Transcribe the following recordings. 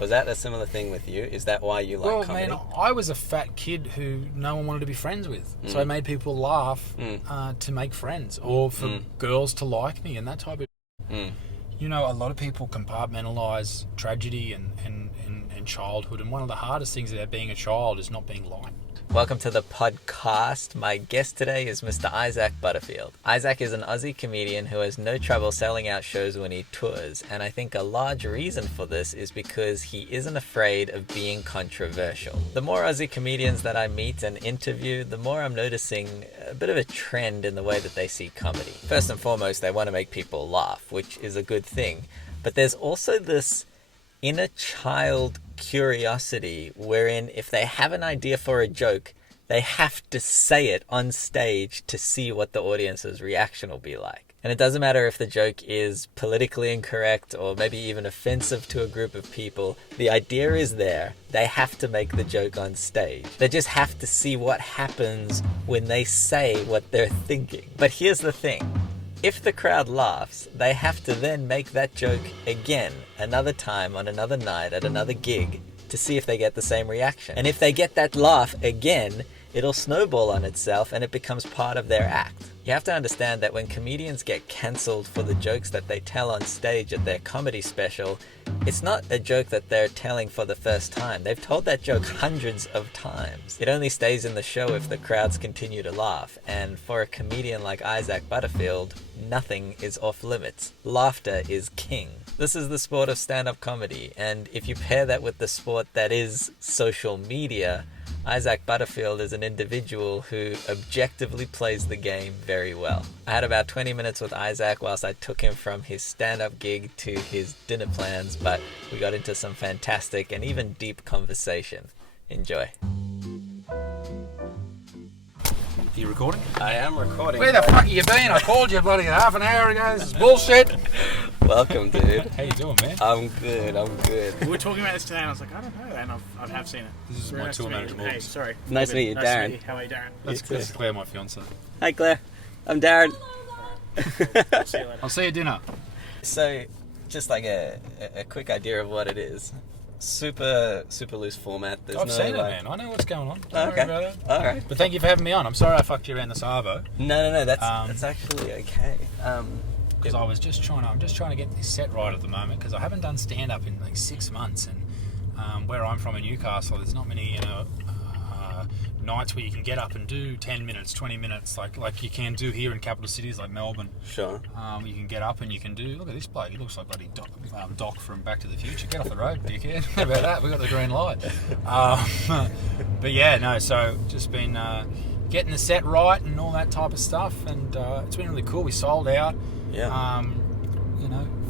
Was that a similar thing with you? Is that why you like comedy? Man, I was a fat kid who no one wanted to be friends with. So I made people laugh to make friends or for girls to like me and that type of... You know, a lot of people compartmentalise tragedy and childhood, and one of the hardest things about being a child is not being liked. Welcome to the podcast. My guest today is Mr. Isaac Butterfield. Isaac is an Aussie comedian who has no trouble selling out shows when he tours, and I think a large reason for this is because he isn't afraid of being controversial. The more Aussie comedians that I meet and interview, the more I'm noticing a bit of a trend in the way that they see comedy. First and foremost, they want to make people laugh, which is a good thing, but there's also this inner child curiosity wherein if they have an idea for a joke, they have to say it on stage to see what the audience's reaction will be like. And it doesn't matter if the joke is politically incorrect or maybe even offensive to a group of people. The idea is there. They have to make the joke on stage. They just have to see what happens when they say what they're thinking. But here's the thing. If the crowd laughs, they have to then make that joke again, another time on another night at another gig to see if they get the same reaction. And if they get that laugh again, it'll snowball on itself and it becomes part of their act. You have to understand that when comedians get cancelled for the jokes that they tell on stage at their comedy special, it's not a joke that they're telling for the first time. They've told that joke hundreds of times. It only stays in the show if the crowds continue to laugh. And for a comedian like Isaac Butterfield, nothing is off limits. Laughter is king. This is the sport of stand-up comedy, and if you pair that with the sport that is social media, Isaac Butterfield is an individual who objectively plays the game very well. I had about 20 minutes with Isaac whilst I took him from his stand-up gig to his dinner plans, but we got into some fantastic and even deep conversation. Enjoy. Are you recording? I am recording. Where the fuck have you been? I called you bloody half an hour ago. This is bullshit. Welcome, dude. How you doing, man? I'm good. We were talking about this today, and I was like, I don't know, and I have seen it. This is Very my nice tour to meet manager, you. Morgan. Hey, sorry. Nice to meet you, Nice Darren. to meet you. How are you, Darren? That's Claire, my fiance. Hi, Claire. I'm Darren. I'll see you later. I'll see you at dinner. So, just like a quick idea of what it is. Super loose format. There's I've no, seen it, like... man. I know what's going on. Oh, Don't okay. worry about it. All right. But thank you for having me on. I'm sorry I fucked you around the Savo. No. That's actually okay. Because I'm just trying to get this set right at the moment, because I haven't done stand-up in like 6 months, and where I'm from in Newcastle, there's not many, nights where you can get up and do 10 minutes, 20 minutes, like you can do here in capital cities like Melbourne. Sure. You can get up and you can do, look at this bloke, he looks like bloody Doc from Back to the Future. Get off the road, dickhead. What about that? We got the green light. But yeah, no, so just been getting the set right and all that type of stuff, and it's been really cool. We sold out. Yeah.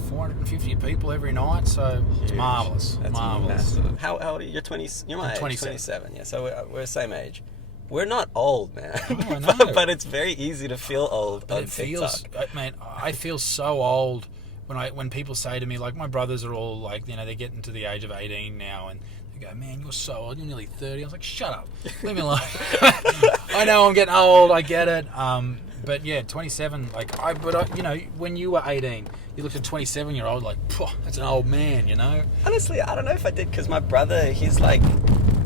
450 people every night, so it's marvellous. That's marvellous. massive. How old are you? You're 20. You're my age. 27. Yeah, so we're the same age. We're not old, man. Oh, I know. but it's very easy to feel old But on it TikTok. feels, man, I feel so old when people say to me, like, my brothers are all like, they're getting to the age of 18 now, and they go, man, you're so old, you're nearly 30. I was like, shut up, leave me alone. I know I'm getting old, I get it. But yeah, 27, when you were 18, you looked at 27-year-old like, that's an old man, Honestly, I don't know if I did, because my brother, he's like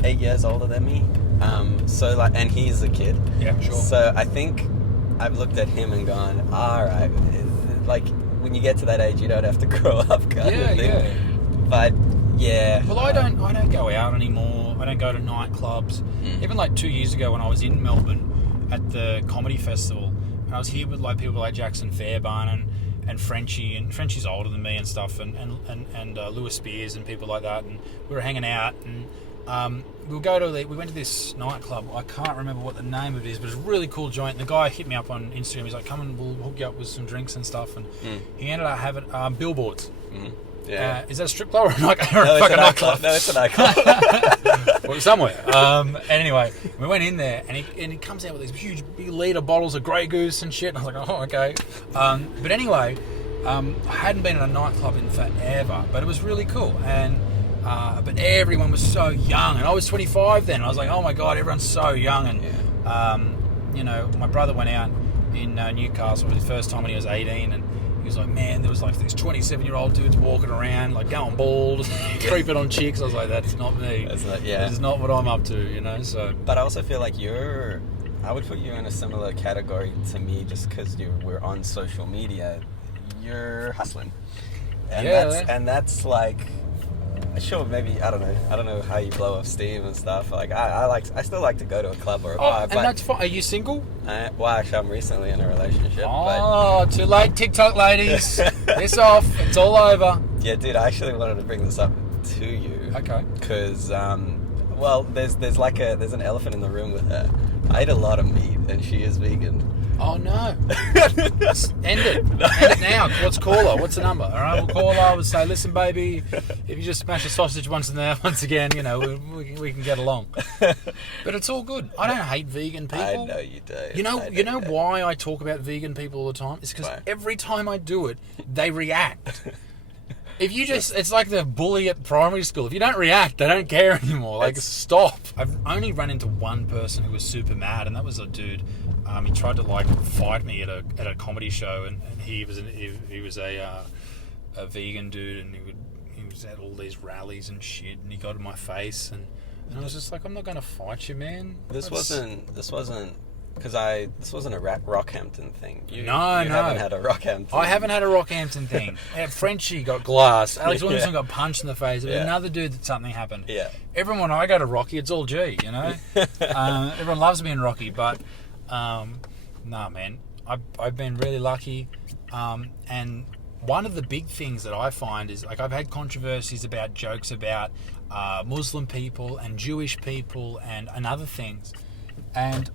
8 years older than me. And he's a kid. Yeah, sure. So I think I've looked at him and gone, all right, like when you get to that age, you don't have to grow up, kind of thing. Yeah. But yeah. Well, I don't go out anymore. I don't go to nightclubs. Even like 2 years ago when I was in Melbourne at the comedy festival, and I was here with like people like Jackson Fairbairn and Frenchie, and Frenchie's older than me and stuff, and Lewis Spears and people like that, and we were hanging out, and we went to this nightclub. I can't remember what the name of it is, but it's a really cool joint. And the guy hit me up on Instagram. He's like, come and we'll hook you up with some drinks and stuff. And he ended up having billboards. Yeah. Is that a strip club or a fucking nightclub? No, it's a nightclub. Well, somewhere. And anyway, we went in there, and he comes out with these huge big liter bottles of Grey Goose and shit. And I was like, oh, okay. But anyway, I hadn't been in a nightclub in forever, but it was really cool. And but everyone was so young, and I was 25 then. I was like, oh my god, everyone's so young. And my brother went out in Newcastle for the first time when he was 18, and He was like, man, there was like these 27-year-old dudes walking around, like going bald, creeping on chicks. I was like, that's not me. That's not, yeah. This is not what I'm up to, you know. So, But I also feel like I would put you in a similar category to me just because we're on social media. You're hustling. And Yeah. that's like, sure, maybe, I don't know how you blow off steam and stuff. Like, I still like to go to a club or a bar, and but that's fine. Are you single? well, actually, I'm recently in a relationship. Oh, too late, TikTok ladies. It's off. It's all over. But yeah, dude, I actually wanted to bring this up to you. Okay. Because, well, there's an elephant in the room with her. I eat a lot of meat, and she is vegan. Oh no! End it. End it now. Let's call her. What's the number? All right, we'll call her. We'll say, listen, baby, if you just smash a sausage once again, you know, we can get along. But it's all good. I don't hate vegan people. I know you do. You know why I talk about vegan people all the time? It's because every time I do it, they react. If you it's like the bully at primary school. If you don't react, they don't care anymore. Like, stop. I've only run into one person who was super mad, and that was a dude. He tried to like fight me at a comedy show, and he was a vegan dude, and he was at all these rallies and shit, and he got in my face, and I was just like, I'm not going to fight you, man. This wasn't because this wasn't a Rockhampton thing. You No. haven't had a Rockhampton. I haven't had a Rockhampton thing. Frenchie got glass. Alex Williamson got punched in the face. There was another dude that something happened. Yeah. Everyone, I go to Rocky, it's all G, you know? Everyone loves me in Rocky, but nah, man. I've been really lucky. And one of the big things that I find is, like, I've had controversies about jokes about Muslim people and Jewish people and other things. And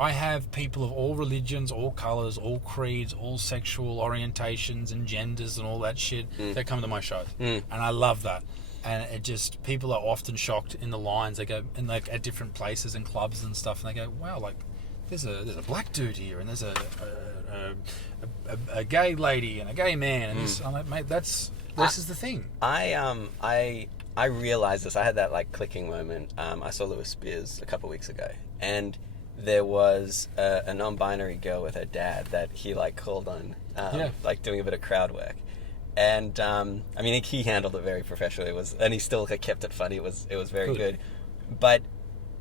I have people of all religions, all colours, all creeds, all sexual orientations and genders and all that shit that come to my shows. And I love that. And it just, people are often shocked in the lines. They go, and like at different places and clubs and stuff, and they go, wow, like, there's a black dude here, and there's a gay lady and a gay man. And this, I'm like, mate, this is the thing. I realized this. I had that like clicking moment. I saw Lewis Spears a couple weeks ago, and there was a non-binary girl with her dad that he like called on, like doing a bit of crowd work, and I mean he handled it very professionally. And he still kept it funny. It was very good. But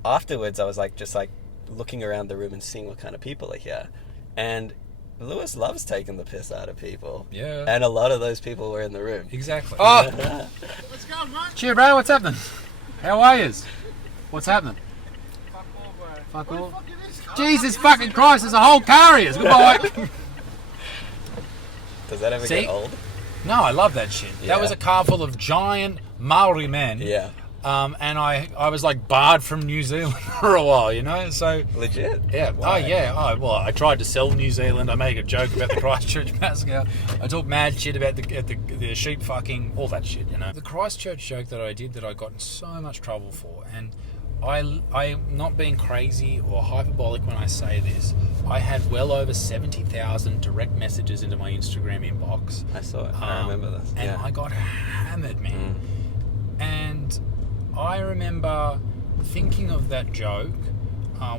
afterwards, I was like just like looking around the room and seeing what kind of people are here, and Lewis loves taking the piss out of people. Yeah. And a lot of those people were in the room. Exactly. Oh, What's going on? cheer, bro. What's happening? How are you? What's happening? Fuck all, bro. Fuck What all. the fuck is this? Jesus fucking Christ, there's a whole car here. Goodbye. Does that ever See? get old? No, I love that shit. Yeah. That was a car full of giant Maori men. Yeah. And I was like barred from New Zealand for a while, you know? So, Legit. yeah. Why? Oh, yeah. Oh, well, I tried to sell New Zealand. I made a joke about the Christchurch massacre. I talked mad shit about the sheep fucking, all that shit, you know? The Christchurch joke that I did that I got in so much trouble for, and I'm not being crazy or hyperbolic when I say this. I had well over 70,000 direct messages into my Instagram inbox. I saw it. I remember this. And Yeah. I got hammered, man. And I remember thinking of that joke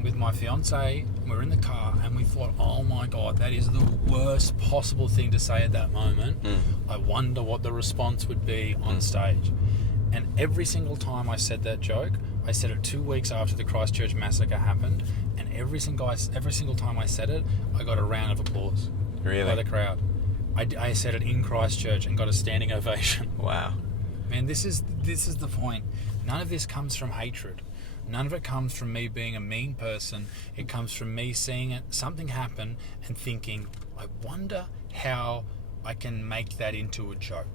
with my fiance. We were in the car and we thought, oh my God, that is the worst possible thing to say at that moment. I wonder what the response would be on stage. And every single time I said that joke, I said it 2 weeks after the Christchurch massacre happened, and every single time I said it, I got a round of applause Really? by the crowd. I said it in Christchurch and got a standing ovation. Wow. Man, this is the point. None of this comes from hatred. None of it comes from me being a mean person. It comes from me seeing something happen and thinking, I wonder how I can make that into a joke.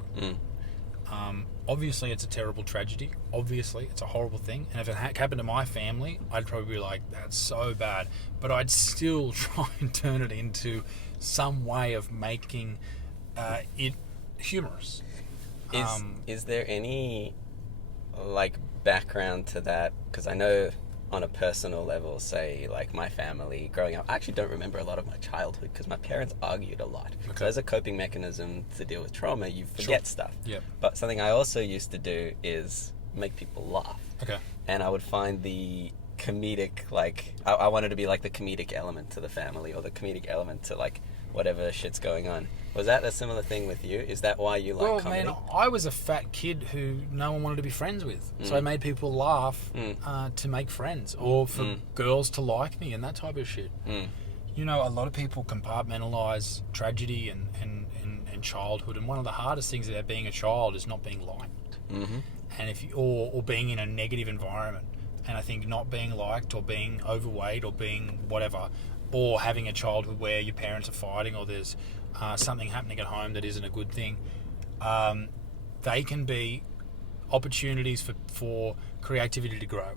Obviously, it's a terrible tragedy. Obviously, it's a horrible thing. And if it happened to my family, I'd probably be like, that's so bad. But I'd still try and turn it into some way of making it humorous. Is there any like background to that? Because I know on a personal level, say like my family growing up, I actually don't remember a lot of my childhood because my parents argued a lot. Okay. So as a coping mechanism to deal with trauma, you forget stuff. Yeah. But something I also used to do is make people laugh. Okay. And I would find the comedic, like I wanted to be like the comedic element to the family, or the comedic element to like whatever shit's going on. Was that a similar thing with you? Is that why you like Well, comedy? man, I was a fat kid who no one wanted to be friends with. So I made people laugh to make friends, or for girls to like me and that type of shit. You know, a lot of people compartmentalize tragedy and childhood, and one of the hardest things about being a child is not being liked, and if you, or being in a negative environment. And I think not being liked, or being overweight, or being whatever, or having a childhood where your parents are fighting, or there's something happening at home that isn't a good thing, they can be opportunities for creativity to grow,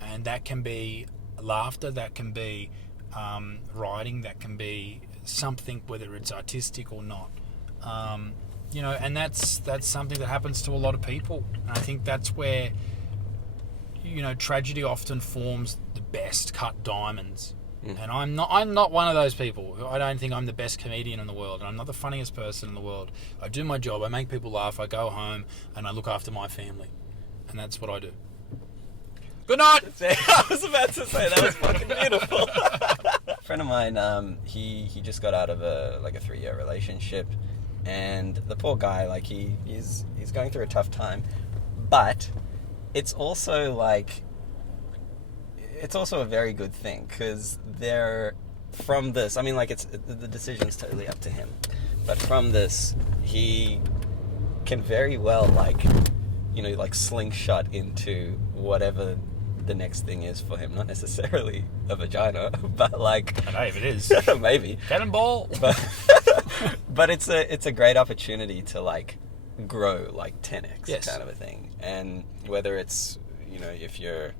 and that can be laughter, that can be writing, that can be something, whether it's artistic or not. You know, and that's something that happens to a lot of people. And I think that's where, you know, tragedy often forms the best cut diamonds. And I'm not one of those people. I don't think I'm the best comedian in the world, and I'm not the funniest person in the world. I do my job, I make people laugh, I go home, and I look after my family. And that's what I do. Good night! I was about to say, that was fucking beautiful. A friend of mine, he just got out of a 3-year relationship, and the poor guy, like, he's going through a tough time, but it's also a very good thing, because from this, I mean, like, the decision's totally up to him, but from this, he can very well, like, you know, like, slingshot into whatever the next thing is for him. Not necessarily a vagina, but like, I know if it is. maybe Cannonball! but it's a great opportunity to, like, grow, like, 10x Yes. kind of a thing. And whether it's, you know, if you're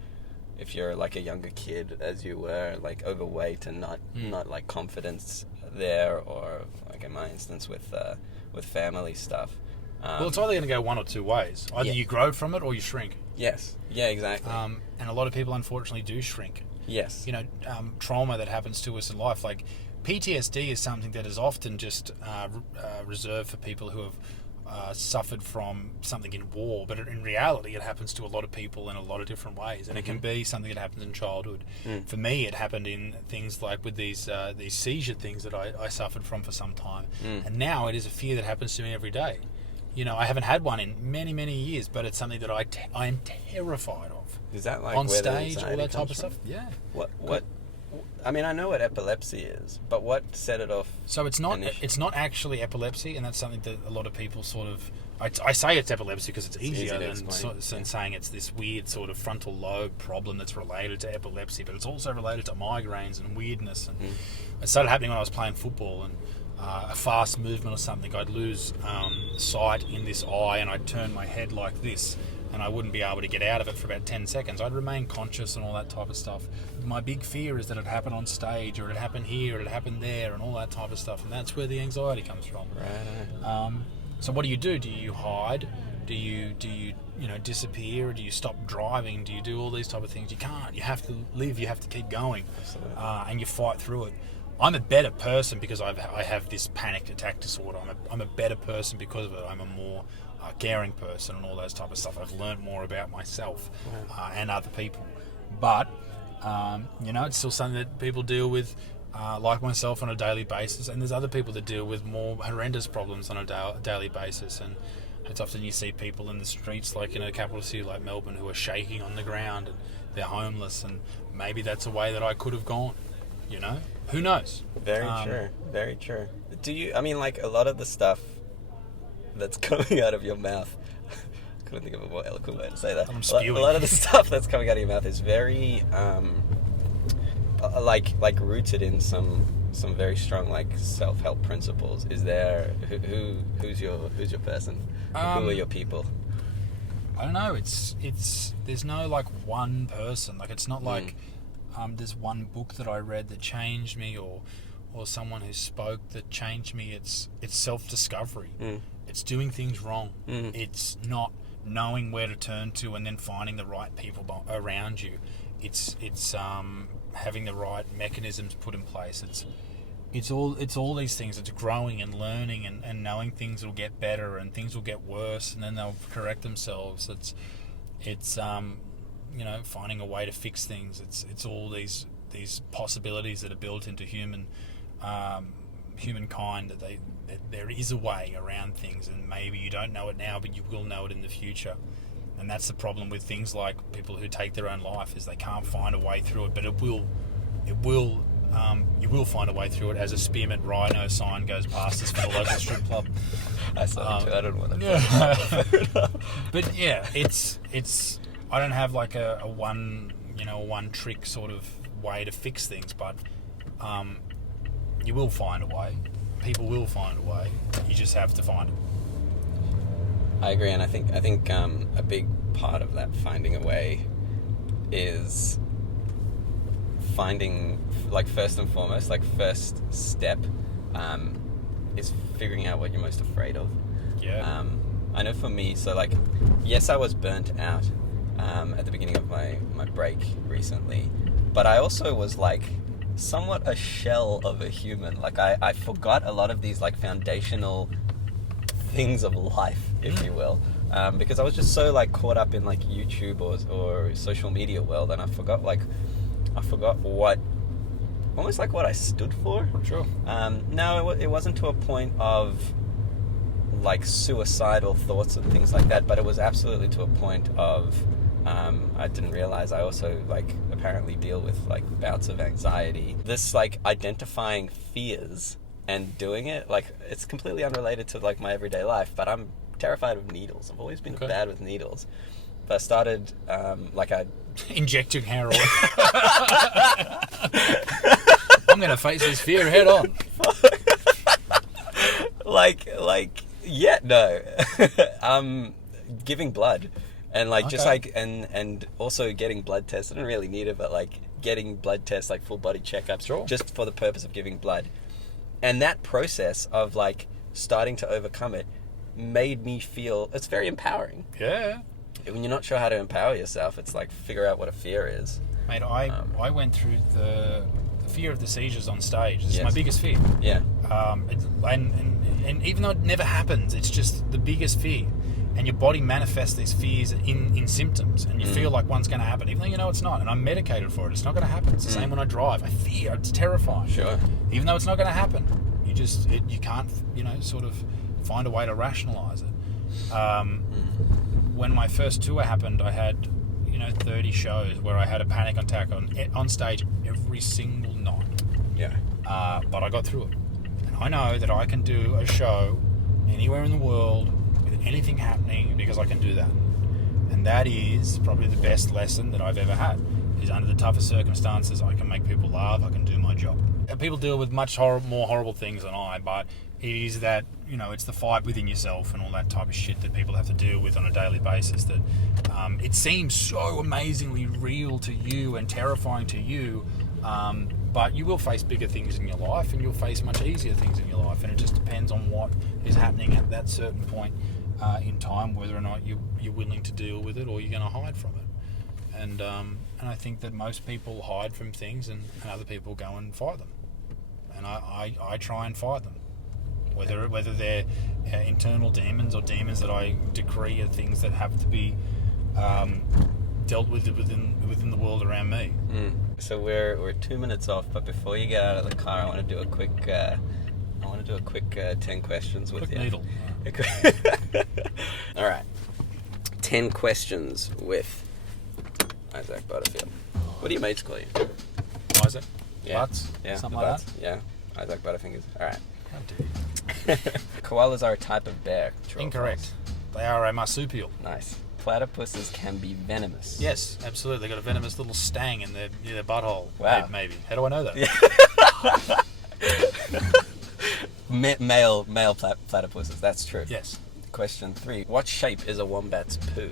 like a younger kid, as you were, like, overweight and not like confidence there, or like in my instance with family stuff. Well, it's either going to go one or two ways. Either you grow from it or you shrink. Yes. Yeah, exactly. And a lot of people, unfortunately, do shrink. Yes. You know, trauma that happens to us in life, like PTSD is something that is often just reserved for people who have suffered from something in war, but in reality it happens to a lot of people in a lot of different ways, and it can be something that happens in childhood. For me, it happened in things like with these seizure things that I suffered from for some time, and now it is a fear that happens to me every day. You know, I haven't had one in many, many years, but it's something that I am terrified of. Is that like on where the stage, all anxiety that type comes of from? stuff? Yeah. What? I mean, I know what epilepsy is, but what set it off? So it's not initially? actually epilepsy, and that's something that a lot of people sort of... I say it's epilepsy because it's easy easier to than explain. saying it's this weird sort of frontal lobe problem that's related to epilepsy, but it's also related to migraines and weirdness. And it started happening when I was playing football, and a fast movement or something, I'd lose sight in this eye, and I'd turn my head like this, and I wouldn't be able to get out of it for about 10 seconds. I'd remain conscious and all that type of stuff. My big fear is that it happened on stage, or it happened here, or it happened there, and all that type of stuff, and that's where the anxiety comes from. Right. So what do? Do you hide? Do you disappear? Do you stop driving? Do you do all these type of things? You can't. You have to live. You have to keep going, and you fight through it. I'm a better person because I have this panic attack disorder. I'm a better person because of it. I'm a more caring person and all those type of stuff. I've learned more about myself and other people. But you know, it's still something that people deal with, like myself, on a daily basis. And there's other people that deal with more horrendous problems on a daily basis. And it's often you see people in the streets, like in a capital city like Melbourne, who are shaking on the ground and they're homeless. And maybe that's a way that I could have gone. You know, who knows? Very true. Very true. Do you? I mean, like, a lot of the stuff that's coming out of your mouth. I couldn't think of a more eloquent way to say that. I'm A spewing. lot of the stuff that's coming out of your mouth is very, like rooted in some very strong, like, self-help principles. Is there who's your person? Who are your people? I don't know. It's there's no like one person. Like, it's not like there's one book that I read that changed me, or someone who spoke that changed me. It's self-discovery. It's doing things wrong. It's not knowing where to turn to and then finding the right people around you. It's having the right mechanisms put in place. It's all these things. It's growing and learning and knowing things will get better and things will get worse and then they'll correct themselves. It's you know, finding a way to fix things. It's all these possibilities that are built into human humankind that there is a way around things, and maybe you don't know it now, but you will know it in the future. And that's the problem with things like people who take their own life, is they can't find a way through it, but you will find a way through it as a spearmint rhino sign goes past us for the local strip club. I saw it too. I don't want to. But yeah, it's. I don't have like a one trick sort of way to fix things, but you will find a way. People will find a way. You just have to find it. I agree, and I think a big part of that finding a way is finding, like, first and foremost, like, first step is figuring out what you're most afraid of. Yeah. I know for me, so, like, yes, I was burnt out at the beginning of my break recently, but I also was, like, somewhat a shell of a human. Like, I forgot a lot of these, like, foundational things of life, if you will, because I was just so, like, caught up in, like, YouTube or social media world, and I forgot what almost like what I stood for. Sure. No, it wasn't to a point of, like, suicidal thoughts and things like that, but it was absolutely to a point of I didn't realize I also, like, apparently deal with, like, bouts of anxiety. This, like, identifying fears and doing it, like, it's completely unrelated to, like, my everyday life, but I'm terrified of needles. I've always been bad with needles. But I started, injecting heroin. I'm going to face this fear head on. Giving blood. And, like, just, like, and also getting blood tests. I didn't really need it, but, like, getting blood tests, like, full body checkups, sure, just for the purpose of giving blood. And that process of, like, starting to overcome it made me feel, it's very empowering. Yeah. When you're not sure how to empower yourself, it's like, figure out what a fear is. Mate, I went through the fear of the seizures on stage. It's Yes. my biggest fear. Yeah. And even though it never happens, it's just the biggest fear. And your body manifests these fears in symptoms, and you feel like one's going to happen, even though you know it's not. And I'm medicated for it. It's not going to happen. It's the same when I drive. I fear. It's terrifying. Sure. Even though it's not going to happen, you can't, sort of find a way to rationalise it. When my first tour happened, I had, 30 shows where I had a panic attack on stage every single night. Yeah. But I got through it. And I know that I can do a show anywhere in the world with anything happening, because I can do that. And that is probably the best lesson that I've ever had, is under the toughest circumstances, I can make people laugh, I can do my job. And people deal with much more horrible things than I, but it is that, it's the fight within yourself and all that type of shit that people have to deal with on a daily basis, that it seems so amazingly real to you and terrifying to you, but you will face bigger things in your life, and you'll face much easier things in your life, and it just depends on what is happening at that certain point in time, whether or not you're willing to deal with it or you're going to hide from it. And I think that most people hide from things, and other people go and fight them. And I try and fight them, whether they're internal demons or demons that I decree are things that have to be dealt with within the world around me. So we're 2 minutes off, but before you get out of the car, I want to do a quick 10 questions with you. Needle. All right, 10 questions with Isaac Butterfield. What do your mates call you? Isaac? Yeah. Butts? Yeah, Something the like Butts. Yeah, Isaac Butterfingers. All right. How dare you? Koalas are a type of bear. True or Incorrect. false? They are a marsupial. Nice. Platypuses can be venomous. Yes, absolutely. They've got a venomous little stang in their butthole. Wow. Maybe. How do I know that? Male platypuses. That's true. Yes. Question 3. What shape is a wombat's poo?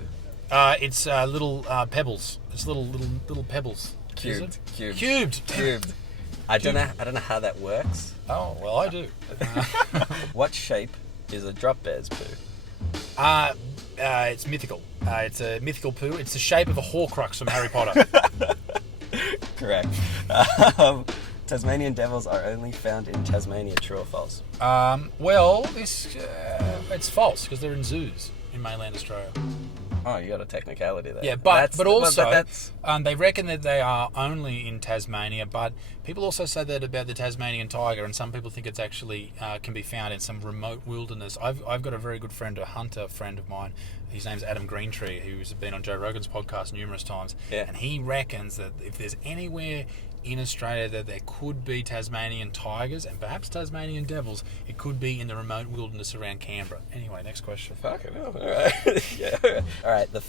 It's little pebbles. It's little pebbles. Is Cubed. it? Cubed. Cubed. I don't know how that works. Oh, well, I do. What shape is a drop bear's poo? It's mythical. It's a mythical poo. It's the shape of a Horcrux from Harry Potter. Correct. Tasmanian devils are only found in Tasmania. True or false? Well, it's false, because they're in zoos in mainland Australia. Oh, you got a technicality there. Yeah, but also that's they reckon that they are only in Tasmania. But people also say that about the Tasmanian tiger, and some people think it's actually can be found in some remote wilderness. I've got a very good friend, a hunter friend of mine. His name's Adam Greentree, who's been on Joe Rogan's podcast numerous times, and he reckons that if there's anywhere in Australia that there could be Tasmanian tigers and perhaps Tasmanian devils, it could be in the remote wilderness around Canberra. Anyway, next question. fucking hell. All right. Yeah. All right. The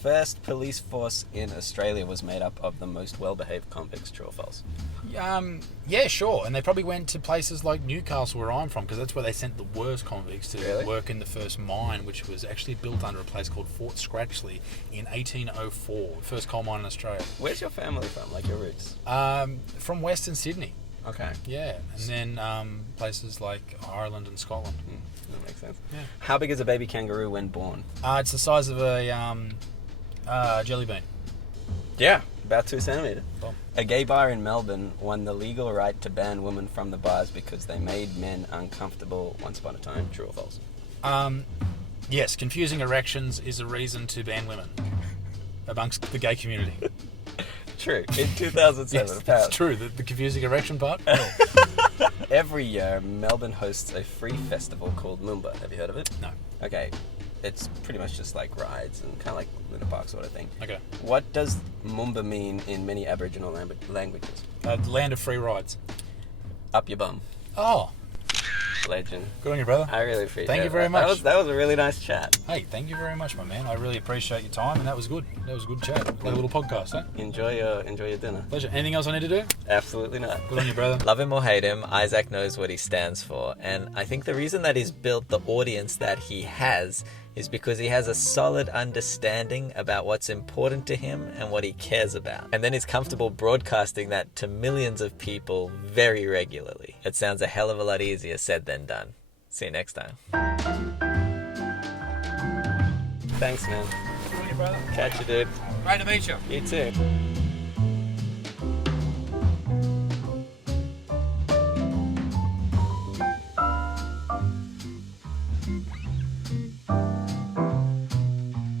first police force in Australia was made up of the most well-behaved convicts. True or false? Yeah, sure. And they probably went to places like Newcastle, where I'm from, because that's where they sent the worst convicts to work in the first mine, which was actually built under a place called Fort Scratchley in 1804. First coal mine in Australia. Where's your family from? Like your roots? From Western Sydney. Okay. Yeah, and then places like Ireland and Scotland. That makes sense. Yeah. How big is a baby kangaroo when born? It's the size of a jelly bean. Yeah, about 2 centimeters. Cool. A gay bar in Melbourne won the legal right to ban women from the bars because they made men uncomfortable once upon a time. True or false? Yes, confusing erections is a reason to ban women amongst the gay community. True. In 2007, Yes, apparently. that's true. The confusing erection part. Every year, Melbourne hosts a free festival called Moomba. Have you heard of it? No. Okay. It's pretty much just like rides and kind of like Luna Park sort of thing. Okay. What does Moomba mean in many Aboriginal languages? Land of free rides. Up your bum. Oh, Legend. good on you, brother. I really appreciate it. Thank you very much. That was a really nice chat. Hey, thank you very much, my man. I really appreciate your time, and that was good. That was a good chat. Like a little podcast, huh? Enjoy your dinner. Pleasure. Anything else I need to do? Absolutely not. Good on you, brother. Love him or hate him, Isaac knows what he stands for. And I think the reason that he's built the audience that he has is because he has a solid understanding about what's important to him and what he cares about. And then he's comfortable broadcasting that to millions of people very regularly. It sounds a hell of a lot easier said than done. See you next time. Thanks, man. Good on you, brother. Catch you, dude. Great to meet you. You too.